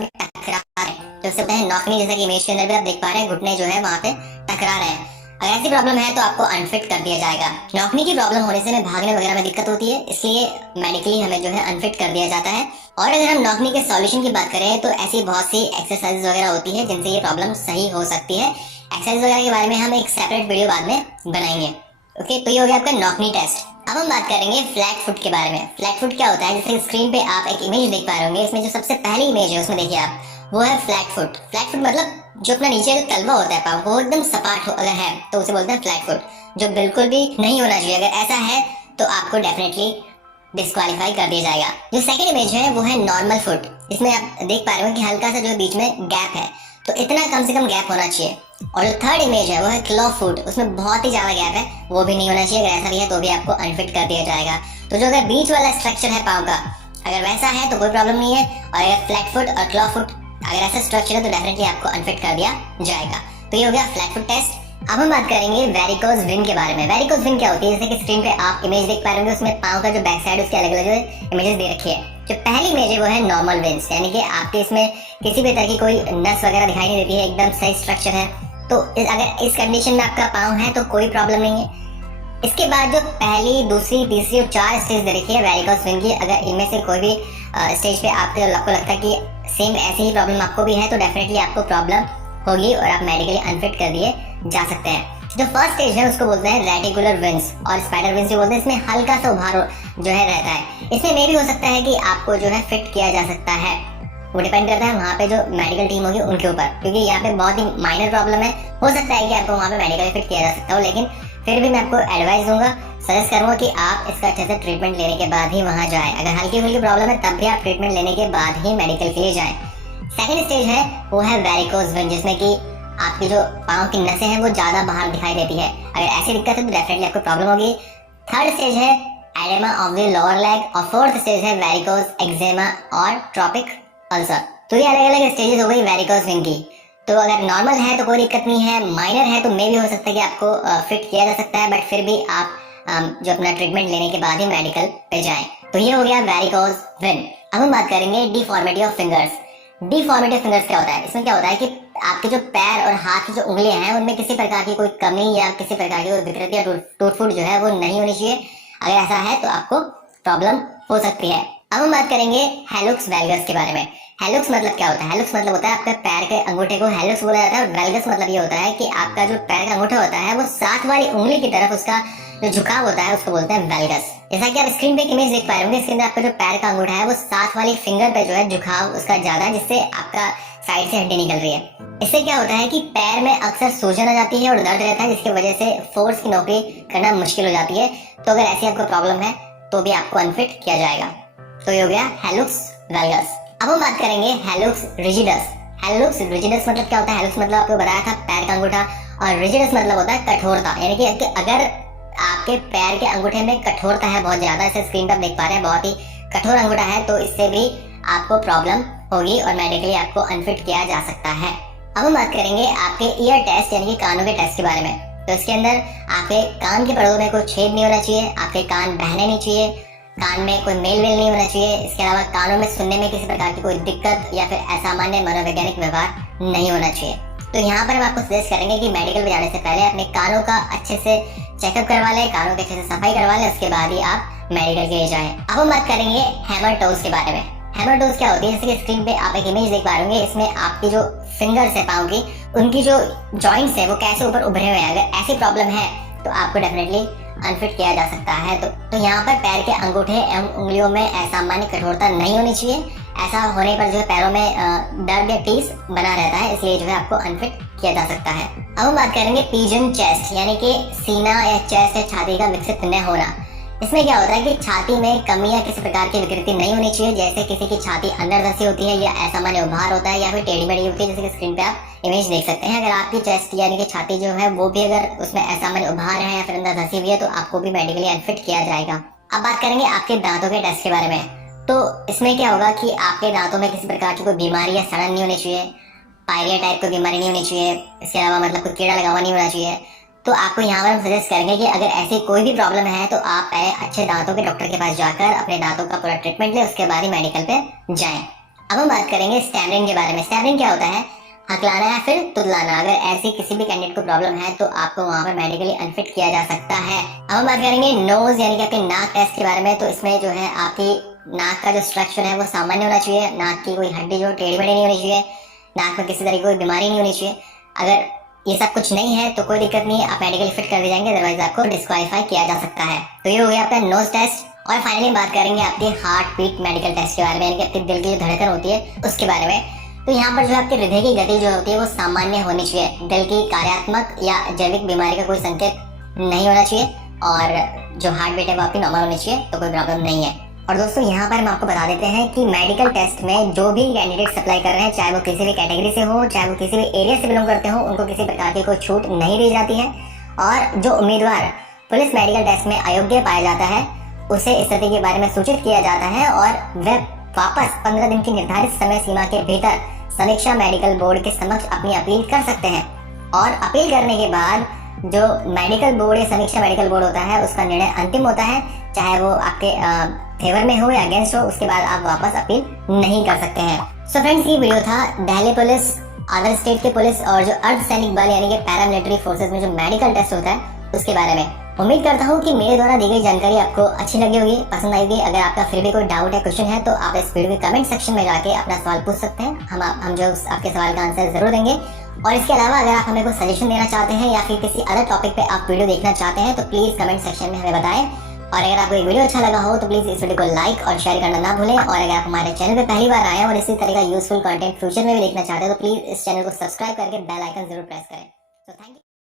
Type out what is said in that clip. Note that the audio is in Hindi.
में टकरा रहे हैं, तो उससे होता है नॉकनी, जैसा कि इमेज के अंदर भी आप देख पा रहे हैं, घुटने जो है वहाँ पे टकरा रहे हैं। अगर ऐसी प्रॉब्लम है तो आपको अनफिट कर दिया जाएगा। नॉकनी की प्रॉब्लम होने से हमें भागने वगैरह में दिक्कत होती है, इसलिए मेडिकली हमें जो है अनफिट कर दिया जाता है। और अगर हम नॉकनी के सॉल्यूशन की बात करें तो ऐसी बहुत सी एक्सरसाइज वगैरह होती है जिनसे ये प्रॉब्लम सही हो सकती है। एक्सरसाइज वगैरह के बारे में हम एक सेपरेट वीडियो बाद में बनाएंगे। ओके, तो ये हो गया आपका नॉकनी टेस्ट। अब हम बात करेंगे फ्लैट फुट के बारे में। फ्लैट फुट क्या होता है, जैसे स्क्रीन पे आप एक इमेज देख पा रहे होंगे, इसमें जो सबसे पहली इमेज है उसमें देखिए आप, वो है फ्लैट फुट। फ्लैट फुट मतलब जो अपना नीचे जो तलवा होता है पाँव, वो एकदम सपाट अगर है तो उसे बोलते हैं फ्लैट फुट, जो बिल्कुल भी नहीं होना चाहिए। अगर ऐसा है तो आपको डेफिनेटली डिस्क्वालीफाई कर दिया जाएगा। जो सेकंड इमेज है वो है नॉर्मल फुट। इसमें आप देख पा रहे हो कि हल्का सा जो बीच में गैप है, तो इतना कम से कम गैप होना चाहिए। और जो थर्ड इमेज है वो है क्लॉ फुट, उसमें बहुत ही ज्यादा गैप है, वो भी नहीं होना चाहिए। अगर ऐसा भी है तो भी आपको अनफिट कर दिया जाएगा। तो जो अगर बीच वाला स्ट्रक्चर है पाँव का, अगर वैसा है तो कोई प्रॉब्लम नहीं है, और अगर फ्लैट फुट और क्लॉ फुट अगर ऐसा स्ट्रक्चर है तो डेफिनेटली आपको अनफिट कर दिया जाएगा। तो ये हो गया फ्लैट फुट टेस्ट। अब हम बात करेंगे वेरिकोज वेन के बारे में। वेरिकोज वेन क्या होती है, जैसे कि स्क्रीन पे आप इमेज देख पा रहे होंगे, उसमें पाँव का जो बैक साइड उसके अलग अलग इमेजेस दे रखी है। जो पहली इमेज है वो है नॉर्मल वेन्स, यानी कि आपके इसमें किसी भी तरह की कोई नस वगैरह दिखाई नहीं देती है, एकदम सही स्ट्रक्चर है। तो अगर इस कंडीशन में आपका पाँव है तो कोई प्रॉब्लम नहीं है। इसके बाद जो पहली, दूसरी, तीसरी और 4 स्टेज दे रखी है वेरिकोज वेन की, अगर इनमें से कोई भी स्टेज पे आपको लगता है कि सेम ऐसी ही प्रॉब्लम आपको भी है तो डेफिनेटली आपको प्रॉब्लम होगी और आप मेडिकली अनफिट कर दिए जा सकते हैं। जो फर्स्ट स्टेज है उसको बोलते हैं रेटिकुलर वेन्स और स्पाइडर वेन्स जो बोलते हैं। इसमें हल्का सा उभार जो है रहता है। इसमें मे भी हो सकता है कि आपको जो है फिट किया जा सकता है, वो डिपेंड करता है वहाँ पे जो मेडिकल टीम होगी उनके ऊपर, क्योंकि यहाँ पे बहुत ही माइनर प्रॉब्लम है। हो सकता है कि आपको वहाँ पे मेडिकली फिट किया जा सकता हो, लेकिन फिर भी मैं आपको एडवाइस दूंगा, सजेस्ट करूंगा कि आप इसका अच्छे से ट्रीटमेंट लेने के बाद ही वहाँ जाएं। अगर हल्की फुल्की प्रॉब्लम है तब भी आप ट्रीटमेंट लेने के बाद ही मेडिकल के लिए जाएं। सेकंड स्टेज है वो है वेरिकोज वेन, जिसमें कि आपकी जो पाँव की नसें हैं वो ज्यादा बाहर दिखाई देती है। अगर ऐसी दिक्कत है तो डेफिनेटली आपको प्रॉब्लम होगी। थर्ड स्टेज है oedema of the lower leg और फोर्थ स्टेज है वेरिकोज एक्जेमा और ट्रॉपिक अल्सर। तो ये अलग अलग स्टेजेस हो गई वेरिकोज वेन की। तो अगर नॉर्मल है तो कोई दिक्कत नहीं है, माइनर है तो मे भी हो सकता है कि आपको फिट किया जा सकता है, बट फिर भी आप जो अपना ट्रीटमेंट लेने के बाद ही मेडिकल पे जाएं। तो ये हो गया वेरिकोज वेन। अब हम बात करेंगे deformity of fingers. Deformity of fingers क्या होता है, इसमें क्या होता है कि आपके जो पैर और हाथ की जो उंगलियां हैं उनमें किसी प्रकार की कोई कमी या किसी प्रकार की कोई विकृति या टूट फूट जो है वो नहीं होनी चाहिए। अगर ऐसा है तो आपको प्रॉब्लम हो सकती है। अब हम बात करेंगे हेलुक्स वेल्गस के बारे में। हेलुक्स मतलब क्या होता है, हेलुक्स मतलब होता है आपके पैर के अंगूठे को हेलुक्स बोला जाता है, और वेल्गस मतलब ये होता है कि आपका जो पैर का अंगूठा होता है वो साथ वाली उंगली की तरफ उसका जो झुकाव होता है उसको बोलते हैं वेल्गस। जैसा कि आप स्क्रीन पे एक इमेज देख पा रहे होंगे, इसके अंदर आपका जो पैर का अंगूठा है वो साथ वाली फिंगर पे जो है झुकाव उसका ज्यादा है, जिससे आपका साइड से हड्डी निकल रही है। इससे क्या होता है कि पैर में अक्सर सूजन आ जाती है और दर्द रहता है, जिसकी वजह से फोर्स की नौकरी करना मुश्किल हो जाती है। तो अगर ऐसी आपको प्रॉब्लम है तो भी आपको अनफिट किया जाएगा। तो ये हो गया हेलुक्स वेल्गस। अब हम बात करेंगे हेलुक्स रिजिडस। हेलुक्स रिजिडस मतलब क्या होता है, हेलुक्स मतलब आपको बताया था पैर का अंगूठा, और रिजिडस मतलब होता है कठोरता, यानी कि अगर आपके पैर के अंगूठे में कठोरता है बहुत ज्यादा, ऐसे स्क्रीन पर देख पा रहे हैं बहुत ही कठोर अंगूठा है, तो इससे भी आपको प्रॉब्लम होगी और मेडिकली आपको अनफिट किया जा सकता है। अब हम बात करेंगे आपके ईयर टेस्ट यानी कि कानों के टेस्ट के बारे में। तो इसके अंदर आपके कान के पर्दों में कोई छेद नहीं होना चाहिए, आपके कान बहने नहीं चाहिए, कान में कोई मेल वेल नहीं होना चाहिए। इसके अलावा कानों में सुनने में किसी प्रकार की कोई दिक्कत या फिर असामान्य मनोवैज्ञानिक व्यवहार नहीं होना चाहिए। तो यहाँ पर हम आपको सजेस्ट करेंगे कि मेडिकल में जाने से पहले अपने कानों का अच्छे से चेकअप करवा लें, कानों के अच्छे से सफाई करवा लें, उसके बाद ही आप मेडिकल के लिए जाएं। अब हम बात करेंगे हैमर टोज के बारे में। हैमर टोज क्या होती है, जैसे कि स्क्रीन पे आप एक इमेज देख पा रहे होंगे, इसमें आपकी जो फिंगर्स है पाँव की, उनकी जो जॉइंट्स है वो कैसे ऊपर उभरे हुए हैं। अगर ऐसी प्रॉब्लम है तो आपको डेफिनेटली अनफिट किया जा सकता है। तो यहाँ पर पैर के अंगूठे एवं उंगलियों में असामान्य कठोरता नहीं होनी चाहिए। ऐसा होने पर जो है पैरों में दर्द या टीस बना रहता है, इसलिए जो है आपको अनफिट किया जा सकता है। अब हम बात करेंगे पिजन चेस्ट, यानी कि सीना या चेस्ट या छाती का विकसित न होना। इसमें क्या होता है कि छाती में कमी या किसी प्रकार की विकृति नहीं होनी चाहिए, जैसे किसी की छाती अंदर धंसी होती है या असामान्य उभार होता है या फिर टेढ़ी मेढ़ी होती है, जैसे कि स्क्रीन पे आप इमेज देख सकते हैं। अगर आपकी चेस्ट यानी कि छाती जो है वो भी अगर उसमें असामान्य उभार है या फिर अंदर धंसी हुई है तो आपको भी मेडिकली अनफिट किया जाएगा। अब बात करेंगे आपके दांतों के टेस्ट के बारे में। तो इसमें क्या होगा कि आपके दांतों में किसी प्रकार की कोई बीमारी या सड़न नहीं होनी चाहिए, पायरिया टाइप कोई बीमारी नहीं होनी चाहिए, इसके अलावा मतलब कोई कीड़ा लगा हुआ नहीं होना चाहिए। तो आपको यहाँ पर हम सजेस्ट करेंगे कि अगर ऐसी कोई भी प्रॉब्लम है तो आप पहले अच्छे दांतों के डॉक्टर के पास जाकर अपने दांतों का पूरा ट्रीटमेंट लें, उसके बाद ही मेडिकल पे जाएं। अब हम बात करेंगे स्टैमरिंग के बारे में। स्टैमरिंग क्या होता है? हकलाना या फिर तुतलाना। अगर ऐसी किसी भी कैंडिडेट को प्रॉब्लम है तो आपको वहां पर मेडिकली अनफिट किया जा सकता है। अब हम बात करेंगे नोज यानी कि आपके नाक टेस्ट के बारे में। तो इसमें जो है आपकी नाक का जो स्ट्रक्चर है वो सामान्य होना चाहिए, नाक की कोई हड्डी जो टेढ़ी मेढ़ी नहीं होनी चाहिए, नाक में किसी तरह की कोई बीमारी नहीं होनी चाहिए। अगर ये सब कुछ नहीं है तो कोई दिक्कत नहीं है, आप मेडिकली फिट कर दिए जाएंगे, अदरवाइज आपको डिस्क्वालीफाई किया जा सकता है। तो ये हो गया आपका नोज टेस्ट। और फाइनली बात करेंगे आपके हार्ट बीट मेडिकल टेस्ट के बारे में, यानी कि आपके दिल की जो धड़कन होती है उसके बारे में। तो यहाँ पर जो आपके हृदय की गति जो होती है वो सामान्य होनी चाहिए, दिल की कार्यात्मक या जैविक बीमारी का कोई संकेत नहीं होना चाहिए, और जो हार्ट बीट है वो आपकी नॉर्मल होनी चाहिए, तो कोई प्रॉब्लम नहीं है। और दोस्तों यहाँ पर हम आपको बता देते हैं कि मेडिकल टेस्ट में जो भी कैंडिडेट अप्लाई कर रहे हैं, चाहे वो किसी भी कैटेगरी से हो, चाहे वो किसी भी एरिया से बिलोंग करते हो, उनको किसी प्रकार की कोई छूट नहीं दी जाती है। और जो उम्मीदवार पुलिस मेडिकल टेस्ट में अयोग्य पाया जाता है उसे इस स्थिति के बारे में सूचित किया जाता है, और वह वापस 15 दिन की निर्धारित समय सीमा के भीतर समीक्षा मेडिकल बोर्ड के समक्ष अपनी अपील कर सकते हैं। और अपील करने के बाद जो मेडिकल बोर्ड या समीक्षा मेडिकल बोर्ड होता है उसका निर्णय अंतिम होता है, चाहे वो आपके फेवर में हो या अगेंस्ट हो, उसके बाद आप वापस अपील नहीं कर सकते हैं। सो फ्रेंड्स, ये वीडियो था दिल्ली पुलिस, अदर स्टेट के पुलिस और जो अर्धसैनिक बल यानी कि पैरामिलिट्री फोर्सेस में जो मेडिकल टेस्ट होता है उसके बारे में। उम्मीद करता हूँ कि मेरे द्वारा दी गई जानकारी आपको अच्छी लगी होगी, पसंद आई होगी। अगर आपका फिर भी कोई डाउट या क्वेश्चन है तो आप इस वीडियो के कमेंट सेक्शन में जाके अपना सवाल पूछ सकते हैं। हम जो आपके सवाल का आंसर जरूर देंगे। और इसके अलावा अगर आप हमें कोई सजेशन देना चाहते हैं या फिर किसी अदर टॉपिक पे आप वीडियो देखना चाहते हैं तो प्लीज कमेंट सेक्शन में हमें बताएं। और अगर आपको ये वीडियो अच्छा लगा हो तो प्लीज इस वीडियो को लाइक और शेयर करना ना भूलें। और अगर आप हमारे चैनल पे पहली बार आए और इसी तरह का यूजफुल कंटेंट फ्यूचर में भी देखना चाहते हैं तो प्लीज इस चैनल को सब्सक्राइब करके बेल आइकन जरूर प्रेस करें। तो थैंक यू।